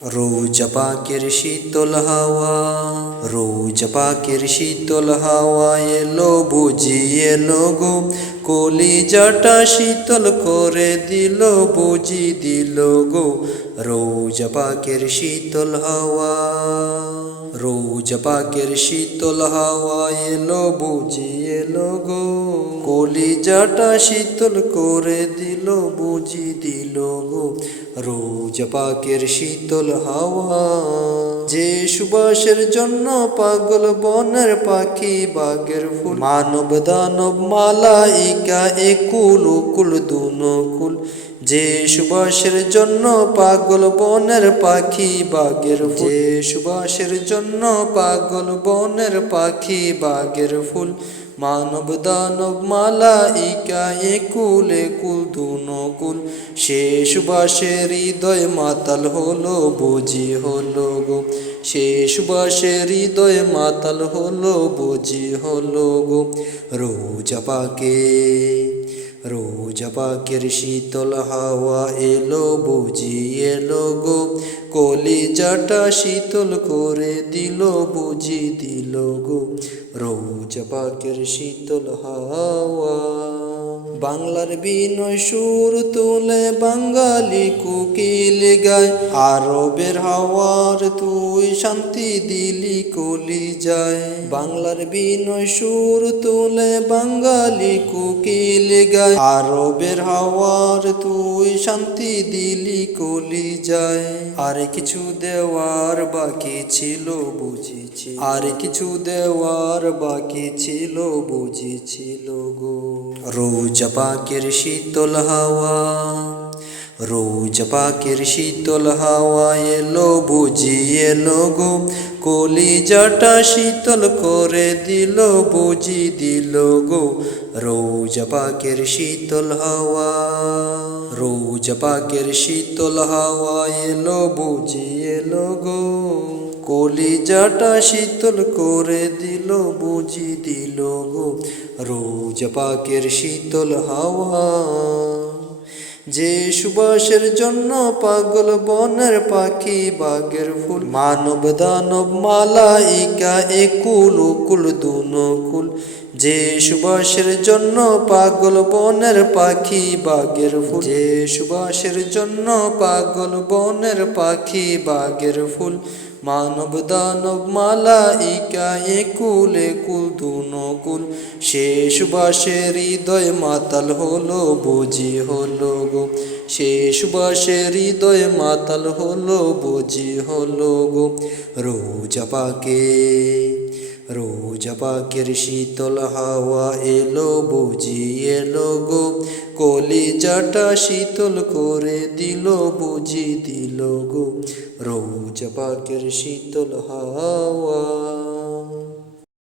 রোজা পাকের শীতল হাওয়া, রোজা পাকের শীতল হাওয়া এলো বুঝি এলো গো, কলিজাটা শীতল করে দিল বুঝি দিল গো। রোজা পাকের শীতল হাওয়া, রোজা পাকের শীতল হাওয়া এলো বুঝি এলো গো, কলিজাটা শীতল করে দিল বুঝি দিল গো। রোজা পাকের শীতল হাওয়া, যে সুবাসের জন্য পাগল বনের পাখি বাগের ফুল, মানব দানব মালাইকা একুল উকুল দুনকুল, যে সুবাসের জন্য পাগল বনের পাখি বাগের ফুল, যে সুবাসের জন্য পাগল বনের পাখি বাগের ফুল, মানব দানব মালাইকা একুল একুল দুনকুল, সে সুবাসে হৃদয় মাতাল হলো বুঝি হলো গো, সে সুবাসে হৃদয় মাতাল হলো বুঝি হলো গো। রোজা পাকে, রোজা পাকের শীতল হাওয়া এলো বুঝি এলো গো, কলিজাটা শীতল করে দিল বুঝি দিল গো। রোজা পাকের শীতল হাওয়া, বাংলার বিনয় সুর তুলে বাঙালি কোকিল গায়, আরবের হাওয়ার তুই শান্তি দিলি কলিজায়। বাংলার বিনয় সুর তুলে বাঙালি কোকিল গায়, আরবের হাওয়ার তুই শান্তি দিলি কলিজায়। আর কিছু দেওয়ার বাকি ছিল বুঝেছি, আর কিছু দেওয়ার বাকি ছিল বুঝেছিল গো। রোজা পাকের শীতল হাওয়া, রোজা পাকের শীতল হাওয়া এলো বুঝি এলো গো, কলিজাটা শীতল করে দিল বুঝি দিল গো। রোজা পাকের শীতল হাওয়া, রোজা পাকের শীতল হাওয়া এলো বুঝি এলো গো, কলিজাটা শীতল করে দিল বুঝি দিল গো। রোজা পাকের শীতল হাওয়া, যে সুবাসের জন্য পাগল বনের পাখি বাগের ফুল, মানব দানব মালাইকা একুল উকুল দুনকুল, যে সুবাসের জন্য পাগল বনের পাখি বাগের ফুল, যে সুবাসের জন্য পাগল বনের পাখি বাগের ফুল, মানব দানব মালাইকা একুল একুল দুনকুল, সে সুবাসে হৃদয় মাতাল হলো বুঝি হলো গো, সে সুবাসে হৃদয় মাতাল হলো বুঝি হলো গো। রোজা পাকে, রোজা পাকের শীতল হাওয়া এলো বুঝি এলো গো, কলিজাটা শীতল করে দিল বুঝি দিল গো। রোজা পাকের শীতল হাওয়া।